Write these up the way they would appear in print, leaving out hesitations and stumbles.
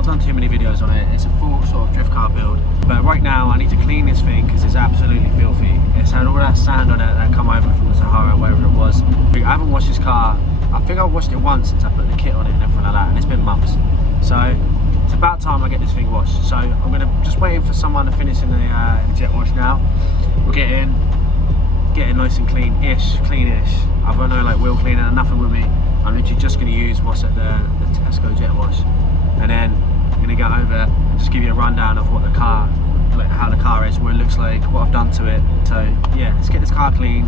not done too many videos on it. It's a full sort of drift car build. But right now I need to clean this thing because it's absolutely filthy. It's had all that sand on it that come over from the Sahara, wherever it was. I haven't washed this car. I think I've washed it once since I put the kit on it and everything like that, and it's been months. So it's about time I get this thing washed. So I'm gonna just waiting for someone to finish in the jet wash now. We'll get in, nice and clean-ish. I've got no like wheel cleaner, nothing with me. I'm literally just gonna use what's at the Tesco jet wash, and then I'm gonna go over and just give you a rundown of what the car, like how the car is, what it looks like, what I've done to it. So yeah, let's get this car clean.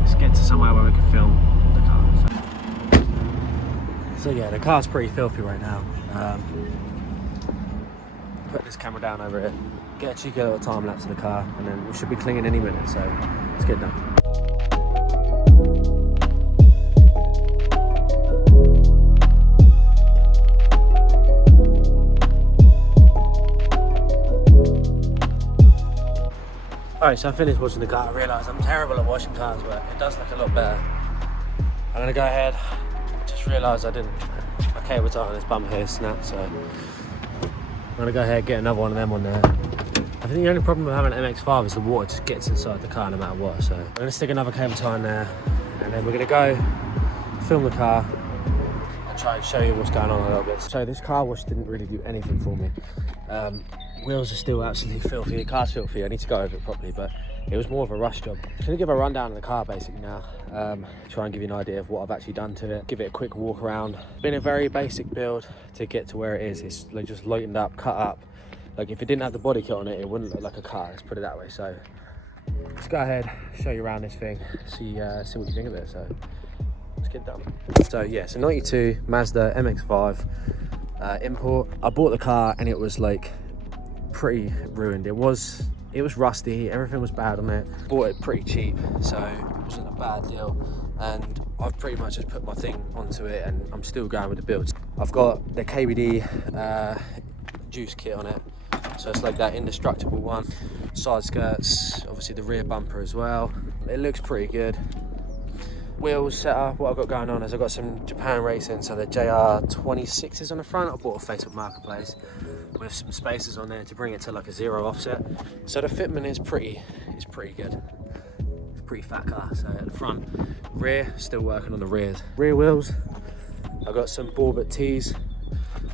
Let's get to somewhere where we can film the car. So yeah, the car's pretty filthy right now. Put this camera down over it, get a cheeky little time lapse of the car, and then we should be cleaning any minute. So let's get it done. Alright, so I finished washing the car. I realised I'm terrible at washing cars, but it does look a lot better. I'm gonna go ahead. Just realised my cable tie on this bumper here snapped, so I'm gonna go ahead and get another one of them on there. I think the only problem with having an MX5 is the water just gets inside the car no matter what. So I'm gonna stick another cable tie in there, and then we're gonna go film the car and try and show you what's going on a little bit. So this car wash didn't really do anything for me. Wheels are still absolutely filthy, the car's filthy, I need to go over it properly, but it was more of a rush job. I'm gonna give a rundown of the car basically now, try and give you an idea of what I've actually done to it, give it a quick walk around. It's been a very basic build to get to where it is. It's like just lightened up, cut up. Like if it didn't have the body kit on it, it wouldn't look like a car, let's put it that way. So let's go ahead, show you around this thing, see what you think of it. So let's get done. So yeah, it's a 92 Mazda MX-5 import. I bought the car and it was like pretty ruined. It was rusty, everything was bad on it. Bought it pretty cheap, so it wasn't a bad deal, and I've pretty much just put my thing onto it and I'm still going with the build. I've got the KBD juice kit on it, so it's like that indestructible one. Side skirts, obviously the rear bumper as well. It looks pretty good. Wheels set up, what I've got going on is I've got some Japan Racing, so the JR26s on the front. I bought a Facebook Marketplace with some spacers on there to bring it to like a 0 offset. So the fitment is pretty good. It's a pretty fat car. So at the front, rear, still working on the rears. Rear wheels, I've got some Borbet T's.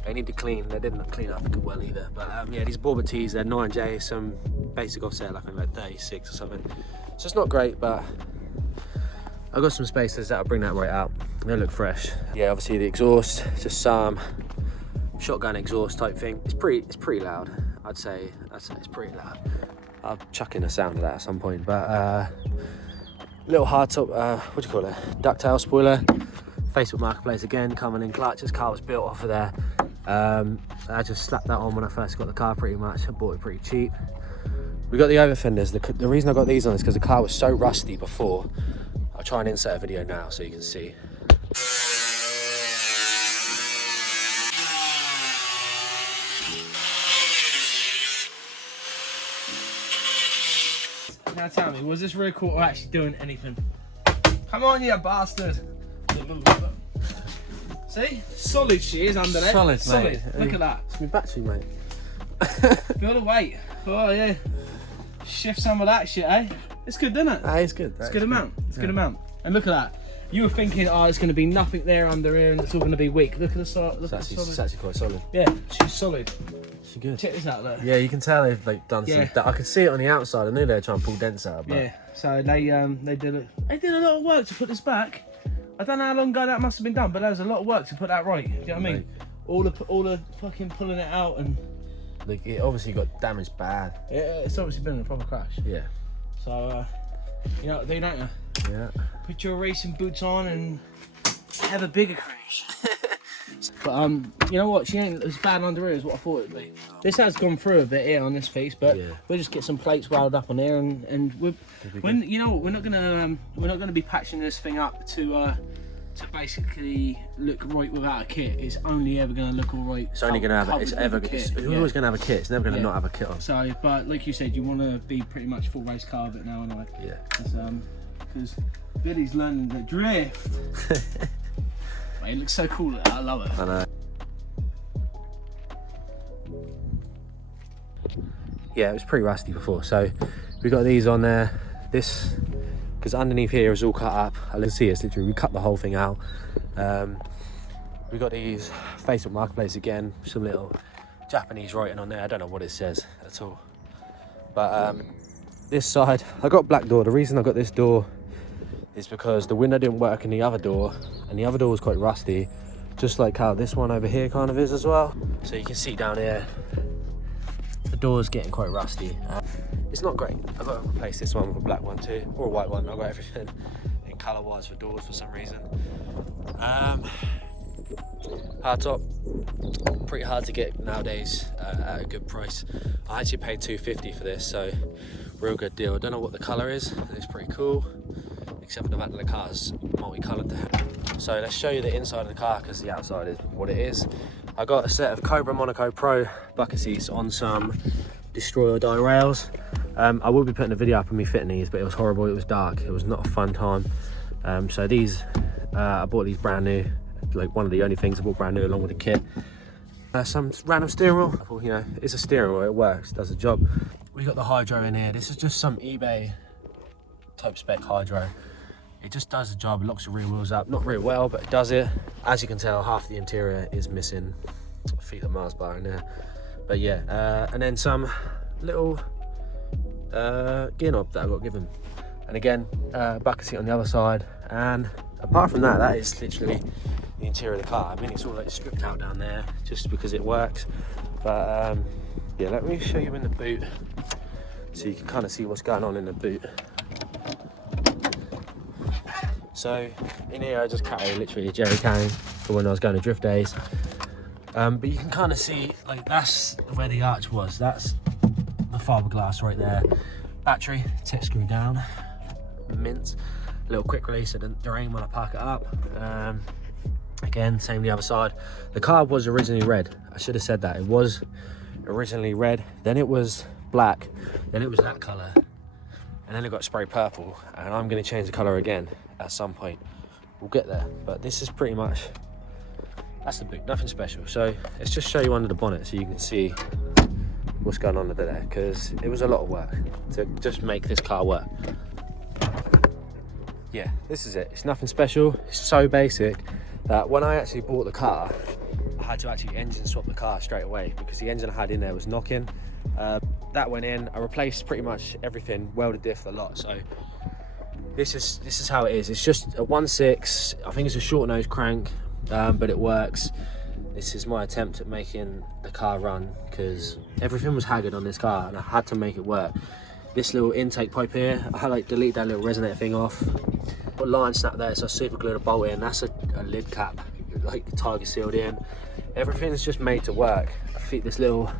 They need to clean, they didn't clean up well either. But yeah, these Borbet T's, they're 9J, some basic offset, like 36 or something. So it's not great, but I've got some spacers that'll bring that right out. They look fresh. Yeah, obviously the exhaust, just some shotgun exhaust type thing. It's pretty loud. I'd say it's pretty loud. I'll chuck in a sound of that at some point. But little hard top, what do you call it? Ducktail spoiler. Facebook Marketplace again, coming in clutch. This car was built off of there. I just slapped that on when I first got the car pretty much. I bought it pretty cheap. We got the over fenders. The reason I got these on is because the car was so rusty before. I'll try and insert a video now so you can see. Now tell me, was this rear quarter actually doing anything? Come on, you bastard! See? Solid she is under there. Solid, mate. Look at that. It's my battery, mate. Feel the weight. Oh yeah. Shift some of that shit, eh? It's good, isn't it? It's good. It's a good amount. It's a good amount. And look at that. You were thinking, oh, it's going to be nothing there under here and it's all going to be weak. Look at the side. Look at the solid. It's actually quite solid. Yeah, she's solid. She's good. Check this out, look. Yeah, you can tell they've like done some. I could see it on the outside. I knew they were trying to pull dents out. But yeah. So they did a lot of work to put this back. I don't know how long ago that must have been done, but there was a lot of work to put that right. Do you know what I mean? All the fucking pulling it out and. Like it obviously got damaged bad. Yeah, it's obviously been in a proper crash. Yeah. So you know what to do, don't you? Yeah. Put your racing boots on and have a bigger crash. But you know what? She ain't as bad under here as what I thought it'd be. This has gone through a bit here on this piece, but we'll just get some plates welded up on there, and we're not gonna be patching this thing up to basically look right without a kit. It's only ever gonna look all right. It's only gonna have it. It's always gonna have a kit. It's never gonna not have a kit on. So, but like you said, you want to be pretty much full race car of it now, anyway. Yeah. Because Billy's learning to drift. Mate, it looks so cool. I love it. I know. yeah, it was pretty rusty before. So we got these on there. This, because underneath here is all cut up. Let's see, it's literally, we cut the whole thing out. We got these Facebook Marketplace again, some little Japanese writing on there. I don't know what it says at all. But this side, I got black door. The reason I got this door is because the window didn't work in the other door, and the other door was quite rusty, just like how this one over here kind of is as well. So you can see down here, the door's getting quite rusty. It's not great. I've got to replace this one with a black one too, or a white one. I've got everything in colour wise for doors for some reason. Hardtop, pretty hard to get nowadays at a good price. I actually paid $250 for this, so real good deal. I don't know what the colour is. It's pretty cool, except for the fact that the car's multicoloured. So let's show you the inside of the car, because the outside is what it is. I got a set of Cobra Monaco Pro bucket seats on some Destroyer die rails. I will be putting a video up of me fitting these, but it was horrible. It was dark. It was not a fun time. So these, I bought these brand new. Like one of the only things I bought brand new along with the kit. Some random steering wheel. I thought, you know, it's a steering wheel, it works, does the job. We got the hydro in here. This is just some eBay type spec hydro. It just does the job. It locks the rear wheels up, not really well, but it does it. As you can tell, half the interior is missing. Feet of Mars bar in there. But yeah, and then some little gear knob that I got given. And again, bucket seat on the other side. And apart from that, that is literally the interior of the car. I mean, it's all like stripped out down there just because it works. But yeah, let me show you in the boot so you can kind of see what's going on in the boot. So in here I just carry literally a jerry can for when I was going to drift days. But you can kind of see, like, that's where the arch was. That's the fiberglass right there. Battery, tip screw down, mint. A little quick release so it doesn't drain when I park it up. Again, same the other side. The car was originally red. I should have said that. It was originally red, then it was black, then it was that color, and then it got spray purple, and I'm going to change the color again at some point. We'll get there, but this is pretty much, that's the boot, nothing special. So let's just show you under the bonnet so you can see what's going on under there, because it was a lot of work to just make this car work. Yeah, this is it. It's nothing special. It's so basic that when I actually bought the car, I had to actually engine swap the car straight away because the engine I had in there was knocking. That went in. I replaced pretty much everything, welded diff, the lot. So this is how it is. It's just a 1.6. I think it's a short nose crank, but it works. This is my attempt at making the car run because everything was haggard on this car and I had to make it work. This little intake pipe here, I had like delete that little resonator thing off. Got a line snap there, so I super glued a bolt in. That's a lid cap, like target sealed in. Everything's just made to work. I fit this little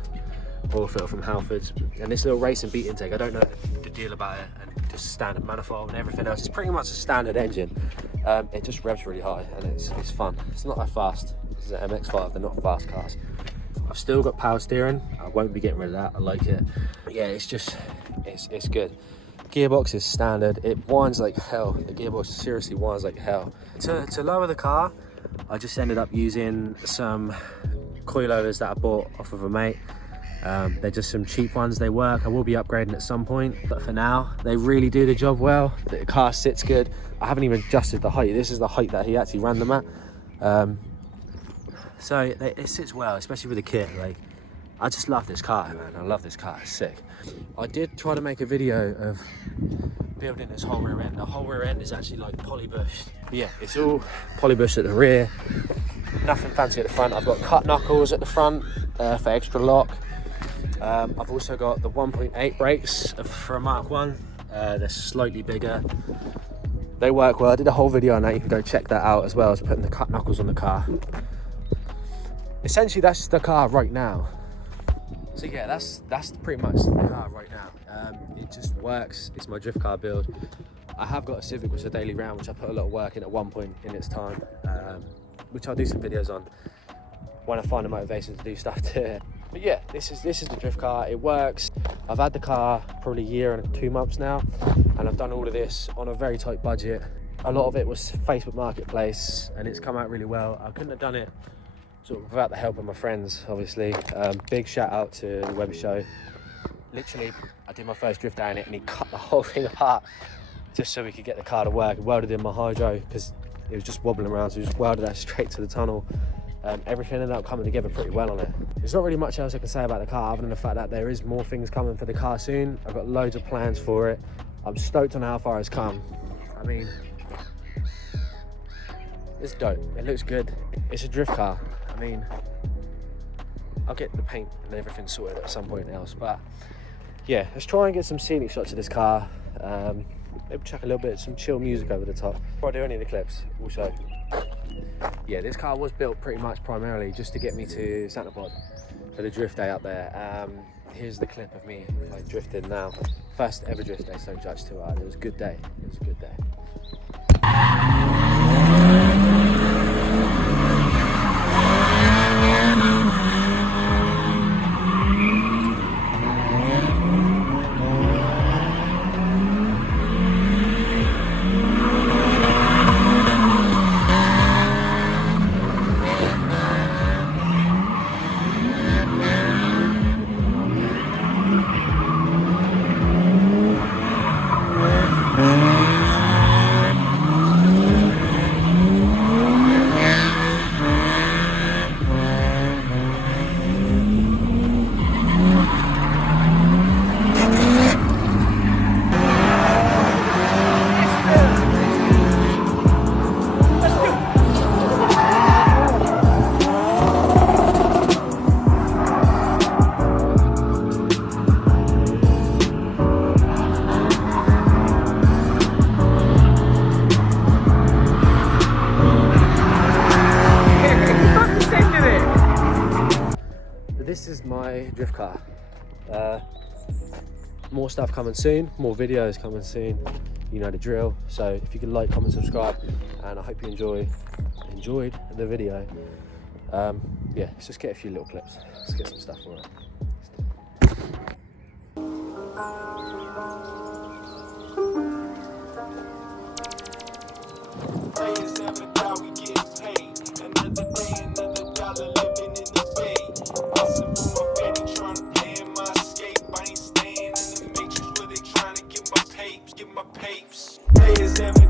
oil filter from Halfords and this little race and beat intake. I don't know the deal about it, and just standard manifold and everything else. It's pretty much a standard engine. It just revs really high and it's fun. It's not that fast. This is an MX5, they're not fast cars. I've still got power steering. I won't be getting rid of that. I like it. But yeah, it's just, it's good. Gearbox is standard. It whines like hell. The gearbox seriously whines like hell. To lower the car, I just ended up using some coilovers that I bought off of a mate. They're just some cheap ones. They work. I will be upgrading at some point, but for now, they really do the job well. The car sits good. I haven't even adjusted the height. This is the height that he actually ran them at. So it sits well, especially with the kit. Like, I just love this car, man. I love this car. It's sick. I did try to make a video of building this whole rear end. The whole rear end is actually like polybushed. Yeah, it's all polybushed at the rear. Nothing fancy at the front. I've got cut knuckles at the front for extra lock. I've also got the 1.8 brakes for a Mark 1. They're slightly bigger. They work well. I did a whole video on that. You can go check that out as well as putting the cut knuckles on the car. Essentially, that's the car right now. So yeah, that's pretty much the car right now. It just works. It's my drift car build. I have got a Civic which is a daily round, which I put a lot of work in at one point in its time, which I'll do some videos on when I find the motivation to do stuff to it. But yeah, this is the drift car. It works. I've had the car probably a year and 2 months now, and I've done all of this on a very tight budget. A lot of it was Facebook Marketplace, and it's come out really well. I couldn't have done it sort of without the help of my friends, obviously. Big shout out to the Web Show. literally, I did my first drift day in it and he cut the whole thing apart just so we could get the car to work. I welded in my hydro because it was just wobbling around, so we just welded that straight to the tunnel. Everything ended up coming together pretty well on it. There's not really much else I can say about the car other than the fact that there is more things coming for the car soon. I've got loads of plans for it. I'm stoked on how far it's come. I mean, it's dope. It looks good. It's a drift car. I mean, I'll get the paint and everything sorted at some point else, but yeah, let's try and get some scenic shots of this car. Maybe chuck a little bit, some chill music over the top before I do any of the clips. Also, yeah, this car was built pretty much primarily just to get me to Santa Pod for the drift day up there. Here's the clip of me like drifting now. First ever drift day, so don't judge too hard. It was a good day. It was a good day. This is my drift car. More stuff coming soon, more videos coming soon, you know the drill. So if you can like, comment, subscribe, and I hope you enjoyed the video. Yeah, let's just get a few little clips. Let's get some stuff for it. Players every doubt we get paid. Another day, another dollar living in the bay. Hustle for my petty, trying to plan my escape. I ain't staying in the matrix where they trying to get my papes. Players every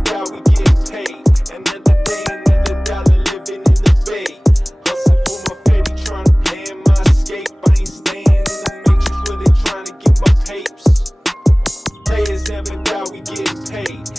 doubt we get paid.